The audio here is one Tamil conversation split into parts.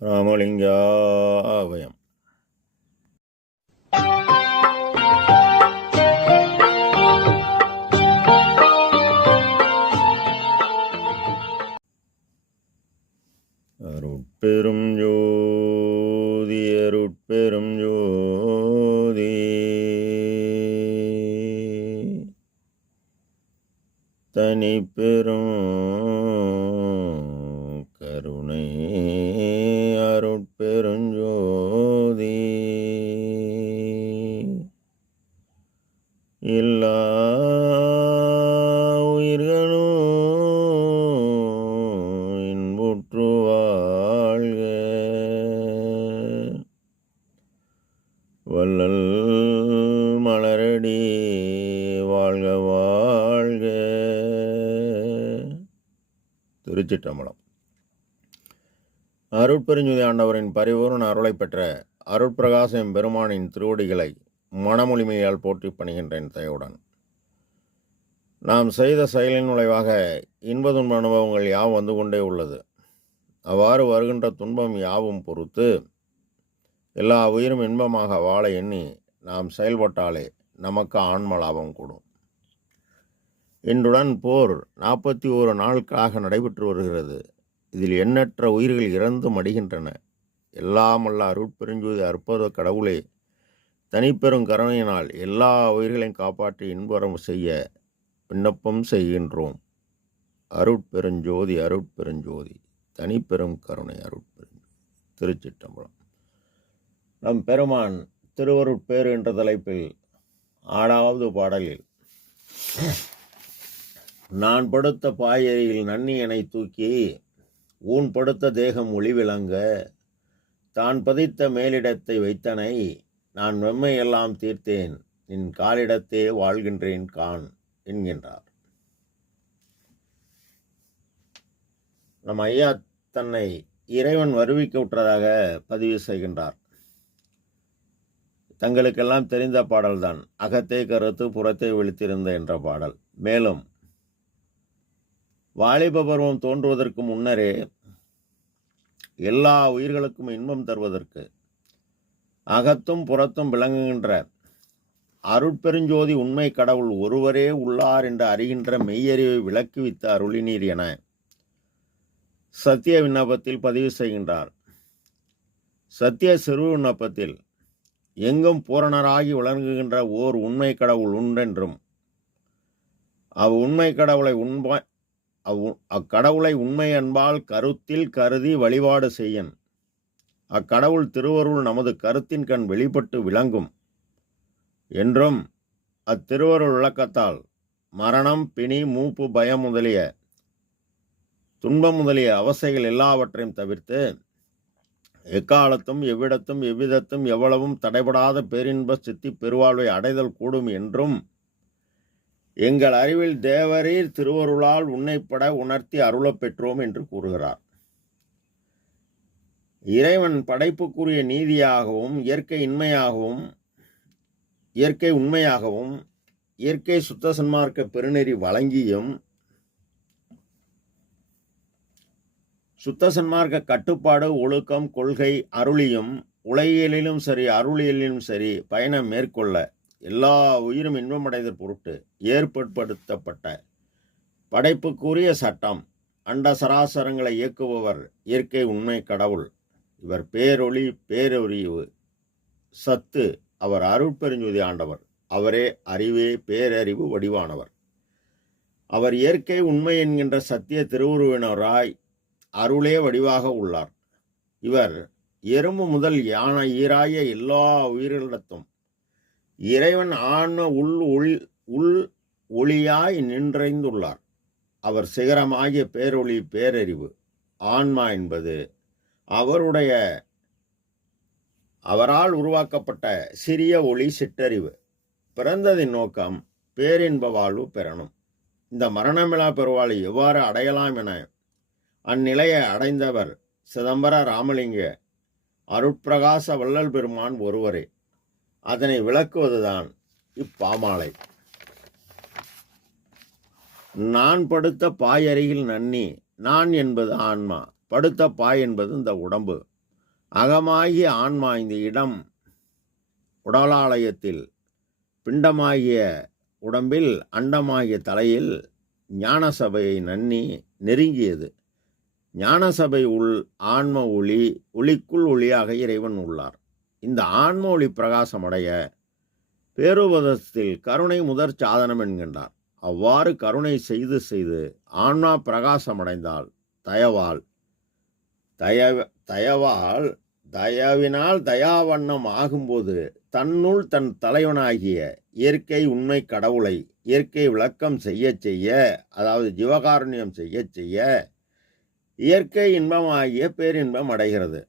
ராமலிங்காபயம். அருட்பெரும் ஜோதி அருட்பெரும் ஜோதி தனிப்பெரும் கருணை அருட்பெருஞ்சோதி எல்லா உயிர்களும் இன்புற்று வாழ்க, வள்ளல் மலரடி வாழ்க வாழ்க. திருச்சிற்றம்பலம். அருட்பெருஞ்சுதி ஆண்டவரின் பரிபூர்ண அருளை பெற்ற அருட்பிரகாசம் பெருமானின் திருவடிகளை மனமொழிமையால் போற்றி பணிகின்றேன் தயவுடன். நாம் செய்த செயலின் விளைவாக இன்ப துன்ப அனுபவங்கள் யாவும் வந்து கொண்டே உள்ளது. அவ்வாறு வருகின்ற துன்பம் யாவும் பொறுத்து எல்லா உயிரும் இன்பமாக வாழ எண்ணி நாம் செயல்பட்டாலே நமக்கு ஆன்ம லாபம் கூடும். இன்றுடன் போர் 41 நாட்களாக நடைபெற்று வருகிறது. இதில் எண்ணற்ற உயிர்கள் இறந்து மடிகின்றன. எல்லாமல்ல அருட்பெருஞ்சோதி அற்புத கடவுளே தனிப்பெரும் கருணையினால் எல்லா உயிர்களையும் காப்பாற்றி இன்புறம் செய்ய விண்ணப்பம் செய்கின்றோம். அருட்பெருஞ்சோதி அருட்பெருஞ்சோதி தனிப்பெரும் கருணை அருட்பெருஞ்சோதி. திருச்சிற்றம்பலம். நம் பெருமான் திருவருட்பேறு என்ற தலைப்பில் 6வது பாடலில் நான் படுத்த பாயையில் நன்னியனை தூக்கி ஊன் படுத்த தேகம் ஒளிவிளங்க தான் பதித்த மேலிடத்தை வைத்தனை நான் வெம்மையெல்லாம் தீர்த்தேன் நின் காலிடத்தே வாழ்கின்றேன் கான் என்கின்றார். நம் ஐயா தன்னை இறைவன் வருவிக்க விட்டதாக பதிவு செய்கின்றார். தங்களுக்கெல்லாம் தெரிந்த பாடல்தான் அகத்தே கருத்து புறத்தே விழித்திருந்த என்ற பாடல். மேலும் வாலிப பருவம் தோன்றுவதற்கு முன்னரே எல்லா உயிர்களுக்கும் இன்பம் தருவதற்கு அகத்தும் புறத்தும் விளங்குகின்ற அருட்பெருஞ்சோதி உண்மை கடவுள் ஒருவரே உள்ளார் என்று அறிகின்ற மெய்யறிவை விளக்குவித்த அருளினீர் என சத்திய விண்ணப்பத்தில் பதிவு செய்கின்றார். சத்திய சிறு விண்ணப்பத்தில் எங்கும் பூரணராகி விளங்குகின்ற ஓர் உண்மை கடவுள் உண்டென்றும் உண்மை கடவுளை அக்கடவுளை உண்மை அன்பால் கருத்தில் கருதி வழிபாடு செய்யன் அக்கடவுள் திருவருள் நமது கருத்தின் கண் வெளிப்பட்டு விளங்கும் என்றும் அத்திருவருள் விளக்கத்தால் மரணம் பிணி மூப்பு பயம் முதலிய துன்பம் முதலிய அவசைகள் எல்லாவற்றையும் தவிர்த்து எக்காலத்தும் எவ்விடத்தும் எவ்விதத்தும் எவ்வளவும் தடைபடாத பேரின்ப சித்தி பெருவாழ்வை அடைதல் கூடும் என்றும் எங்கள் அறிவில் தேவரீர் திருவருளால் உன்னைப்பட உணர்த்தி அருளப் பெற்றோம் என்று கூறுகிறார். இறைவன் படைப்புக்குரிய நீதியாகவும் இயற்கை உண்மையாகவும் இயற்கை சுத்த சன்மார்க்க பெருநெறி வழங்கியும் சுத்த சன்மார்க்க கட்டுப்பாடு ஒழுக்கம் கொள்கை அருளியும் உலகியலிலும் சரி அருளியலிலும் சரி பயணம் மேற்கொள்ள எல்லா உயிரும் இன்பமடைதல் பொருட்டு ஏற்படுத்தப்பட்ட படைப்புக்குரிய சட்டம் அண்ட சராசரங்களை இயக்குபவர் இயற்கை உண்மை கடவுள். இவர் பேரொளி பேரறிவு சத்து. அவர் அருட்பெருஞ்சோதி ஆண்டவர். அவரே அறிவே பேரறிவு வடிவானவர். அவர் இயற்கை உண்மை என்கின்ற சத்திய திருவுருவினராய் அருளே வடிவாக உள்ளார். இவர் எறும்பு முதல் யானை ஈராய எல்லா உயிர்களிடத்தும் இறைவன் ஆன்ம உள் ஒளியாய் நின்றைந்துள்ளார். அவர் சிகரமாகிய பேரொளி பேரறிவு ஆன்மா என்பது அவரால் உருவாக்கப்பட்ட சிறிய ஒளி சிற்றறிவு. பிறந்ததின் நோக்கம் பேரின்ப வாழ்வு பெறணும். இந்த மரணமிலா பெருவாளை எவ்வாறு அடையலாம் என அந்நிலையை அடைந்தவர் சிதம்பர ராமலிங்க அருட்பிரகாச வள்ளல் பெருமான் ஒருவரே. அதனை விளக்குவதுதான் இப்பாமாலை. நான் படுத்த பாயறையில் நன்னி. நான் என்பது ஆன்மா, படுத்த பாய் என்பது இந்த உடம்பு. அகமாகிய ஆன்மா இந்த இடம் உடலாலயத்தில், பிண்டமாகிய உடம்பில், அண்டமாகிய தலையில் ஞான சபையை நன்னி நெருங்கியது. ஞான சபை உள் ஆன்ம ஒளி, ஒளிக்குள் ஒளியாக இறைவன் உள்ளார். இந்த ஆன்ம ஒளி பிரகாசமடைய பேருபதத்தில் கருணை முதற் சாதனம் என்கின்றார். அவ்வாறு கருணை செய்து செய்து ஆன்மா பிரகாசமடைந்தால் தயவினால் தயாவண்ணம் ஆகும்போது தன்னுள் தன் தலைவனாகிய இயற்கை உண்மை கடவுளை இயற்கை விளக்கம் செய்ய அதாவது ஜீவகாருண்யம் செய்ய இயற்கை இன்பமாகிய பேரின்பம் அடைகிறது.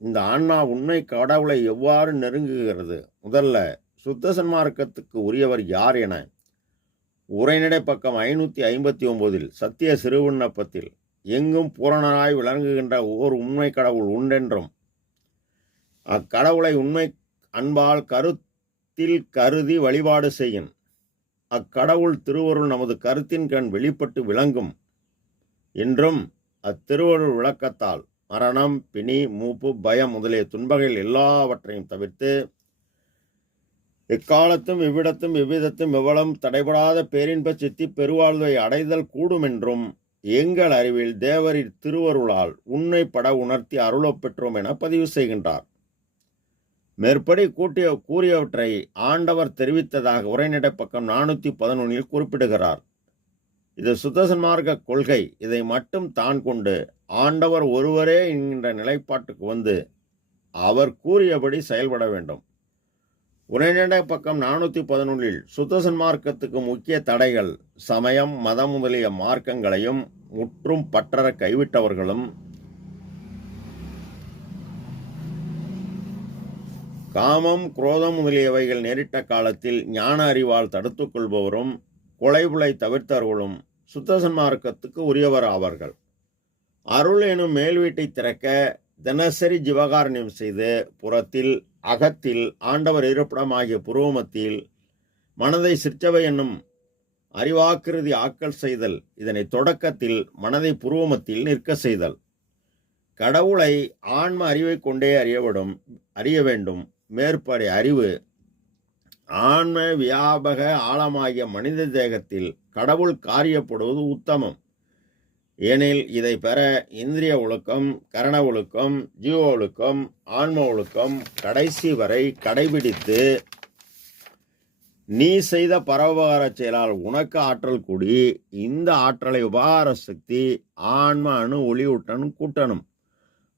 இந்த ஆன்மா உண்மை கடவுளை எவ்வாறு நெருங்குகிறது? முதல்ல சுத்த சன்மார்க்கத்துக்கு உரியவர் யார் என உரைநடை பக்கம் 559 சத்திய சிறுவிண்ணப்பத்தில் எங்கும் பூரணராய் விளங்குகின்ற ஓர் உண்மை கடவுள் உண்டென்றும் அக்கடவுளை உண்மை அன்பால் கருத்தில் கருதி வழிபாடு செய்யும் அக்கடவுள் திருவருள் நமது கருத்தின் கண் வெளிப்பட்டு விளங்கும் என்றும் அத்திருவருள் விளக்கத்தால் மரணம், பிணி, மூப்பு, பயம் முதலிய துன்பங்கள் எல்லாவற்றையும் தவிர்த்து எக்காலத்தும் எவ்விடத்தும் எவ்விதத்தும் எவ்வளவும் தடைபடாத பேரின்ப சித்தி பெருவாழ்வை அடைதல் கூடும் என்றும் எங்கள் அறிவில் தேவரின் திருவருளால் உண்மைப்பட உணர்த்தி அருளப் பெற்றோம் என பதிவு செய்கின்றார். மேற்படி கூறியவற்றை ஆண்டவர் தெரிவித்ததாக உரைநடை பக்கம் 411 குறிப்பிடுகிறார். இது சுத்த சன்மார்க்க கொள்கை. இதை மட்டும் தான் கொண்டு ஆண்டவர் ஒருவரே என்கின்ற நிலைப்பாட்டுக்கு வந்து அவர் கூறியபடி செயல்பட வேண்டும். உரைநடை பக்கம் 411 சுத்த சன்மார்க்கத்துக்கு முக்கிய தடைகள் சமயம், மதம் முதலிய மார்க்கங்களையும் முற்றும் பற்றற கைவிட்டவர்களும், காமம், குரோதம் முதலியவைகள் நேரிட்ட காலத்தில் ஞான அறிவால் தடுத்துக் கொள்பவரும், கொலைபுலை தவிர்த்தவர்களும் சுத்த சன்மார்க்கத்துக்கு உரியவர் ஆவார்கள். அருள் எனும் மேல் வீட்டை திறக்க தினசரி ஜீவகாருண்யம் செய்து புறத்தில் அகத்தில் ஆண்டவர் இருப்பிடமாகிய புருவமத்தில் மனதை சிற்சவை என்னும் அறிவாக்கிருதி ஆக்கல் செய்தல். இதனை தொடக்கத்தில் மனதை புருவமத்தில் நிற்க செய்தல். கடவுளை ஆன்ம அறிவை கொண்டே அறிய வேண்டும். மேற்படி அறிவு ஆன்ம வியாபக ஆழமாகிய மனித தேகத்தில் கடவுள் காரியப்படுவது உத்தமம். ஏனில் இதை பெற இந்திரிய ஒழுக்கம், கரண ஒழுக்கம், ஜீவ ஒழுக்கம், ஆன்ம ஒழுக்கம் கடைசி வரை கடைபிடித்து நீ செய்த பரோபகார செயலால் உனக்கு ஆற்றல் கூடி இந்த ஆற்றலை உபகார சக்தி ஆன்ம அணு ஒளியூட்டன் கூட்டணும்.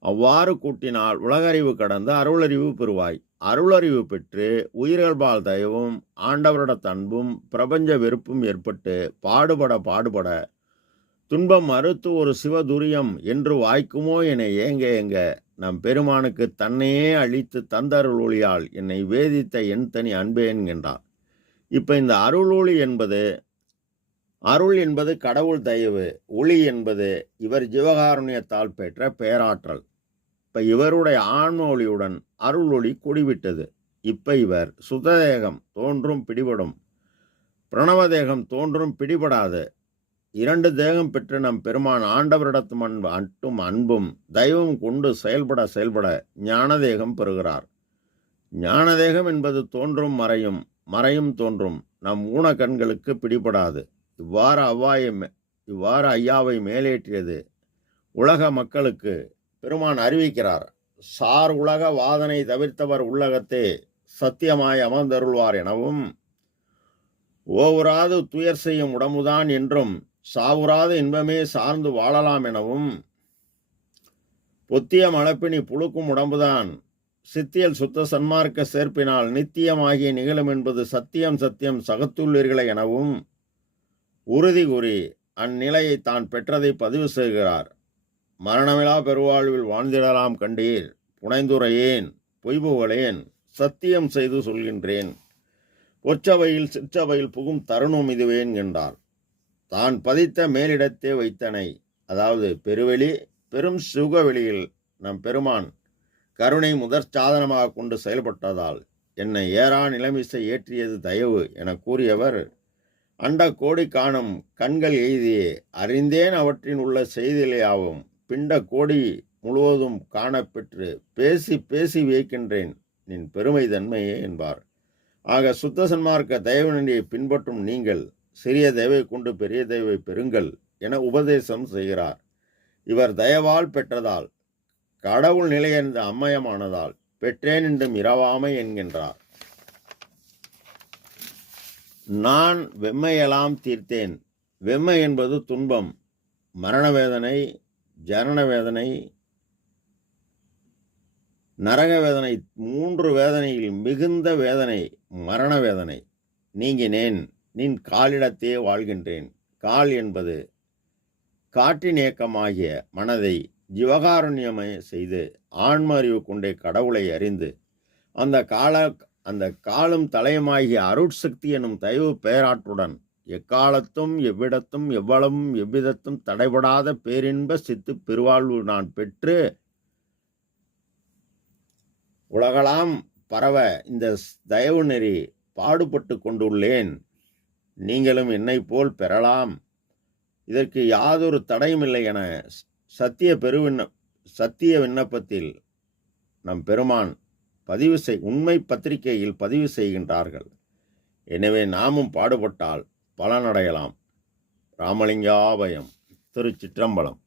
அவ்வாறு கூட்டினால் உலகறிவு கடந்து அருளறிவு பெறுவாய். அருளறிவு பெற்று உயிர்கள்பால் தயவும் ஆண்டவரோட அன்பும் பிரபஞ்ச வெறுப்பும் ஏற்பட்டு பாடுபட துன்பம் மறுத்து ஒரு சிவதுரியம் என்று வாய்க்குமோ என ஏங்க நம் பெருமானுக்கு தன்னையே அழித்து தந்தருள் ஒளியால் என்னை வேதித்த என் தனி அன்பே என்கின்றார். இப்போ இந்த அருள் என்பது கடவுள் தயவு, ஒளி என்பது இவர் ஜீவகாருண்யத்தால் பெற்ற பேராற்றல். இப்போ இவருடைய ஆன்ம ஒளியுடன் அருள் ஒளி கூடிவிட்டது. இப்போ இவர் சுததேகம் தோன்றும் பிடிபடும், பிரணவதேகம் தோன்றும் பிடிபடாது. 2 தேகம் பெற்று நம் பெருமான் ஆண்டவரிடத்தும் அன்பும் தெய்வம் கொண்டு செயல்பட ஞானதேகம் பெறுகிறார். ஞானதேகம் என்பது தோன்றும் மறையும் தோன்றும் நம் ஊன கண்களுக்கு பிடிபடாது. இவ்வாறு ஐயாவை மேலேற்றியது உலக மக்களுக்கு பெருமான் அறிவிக்கிறார். சார் உலக வாதனை தவிர்த்தவர் உள்ளகத்தே சத்தியமாய் அமர்ந்தருள்வார் எனவும், ஓவுராது துயர் செய்யும் உடம்புதான் என்றும் சாவுராது இன்பமே சார்ந்து வாழலாம் எனவும், பொத்திய மலப்பினி புழுக்கும் உடம்புதான் சித்தியல் சுத்த சன்மார்க்க சேர்ப்பினால் நித்தியமாகிய நிகழும் என்பது சத்தியம் சகத்துள்ளீர்களே எனவும் உறுதி கூறி அந்நிலையை தான் பெற்றதை பதிவு செய்கிறார். மரணமிலா பெருவாழ்வில் வாழ்ந்திடலாம் கண்டீர், புனைந்துரையேன் பொய்புகளேன் சத்தியம் செய்து சொல்கின்றேன், பொற்சபையில் சிற்சபையில் புகும் தருணம் இதுவேன் என்றார். தான் பதித்த மேலிடத்தே வைத்தனை, அதாவது பெருவெளி பெரும் சுகவெளியில் நம் பெருமான் கருணை முதற் சாதனமாக கொண்டு செயல்பட்டதால் என்னை ஏறா நிலைமிசை ஏற்றியது தயவு என கூறியவர், அண்ட கோடி காணும் கண்கள் எய்தியே அறிந்தேன் அவற்றின் உள்ள செய்திலேயாவும் பிண்ட கோடி முழுவதும் காணப்பெற்று பேசி பேசி வியக்கின்றேன் நின் பெருமை தன்மையே என்பார். ஆக சுத்த சன்மார்க்க தயவு நெறியை பின்பற்றும் நீங்கள் சிறிய தயவை கொண்டு பெரிய தயவை பெறுங்கள் என உபதேசம் செய்கிறார். இவர் தயவால் பெற்றதால் கடவுள் நிலை என்ற அம்மயமானதால் பெற்றேன் என்றும் இரவாமை என்கின்றார். நான் வெம்மையெல்லாம் தீர்த்தேன். வெம்மை என்பது துன்பம், மரண வேதனை, ஜனன வேதனை, நரக வேதனை, 3 வேதனையில் மிகுந்த வேதனை மரண வேதனை நீங்கினேன். நின் காலிடத்தே வாழ்கின்றேன். கால் என்பது காற்றின் இயக்கமாகிய மனதை ஜீவகாருண்யமய செய்து ஆன்ம அறிவு கொண்டே கடவுளை அறிந்து அந்த காலும் தலையுமாகிய அருட்சக்தி எனும் தயவு பெயராற்றுடன் எக்காலத்தும் எவ்விடத்தும் எவ்வளவும் எவ்விதத்தும் தடைபடாத பேரின்ப சித்து பெருவாழ்வு நான் பெற்று உலகலாம் பரவ இந்த தயவு நெறி பாடுபட்டு கொண்டுள்ளேன். நீங்களும் என்னை போல் பெறலாம். இதற்கு யாதொரு தடையும் இல்லை என சத்திய விண்ணப்பத்தில் நம் பெருமான் உண்மை பத்திரிகையில் பதிவு செய்கின்றார்கள். எனவே நாமும் பாடுபட்டால் பலனடையலாம். ராமலிங்காபயம். திருச்சிற்றம்பலம்.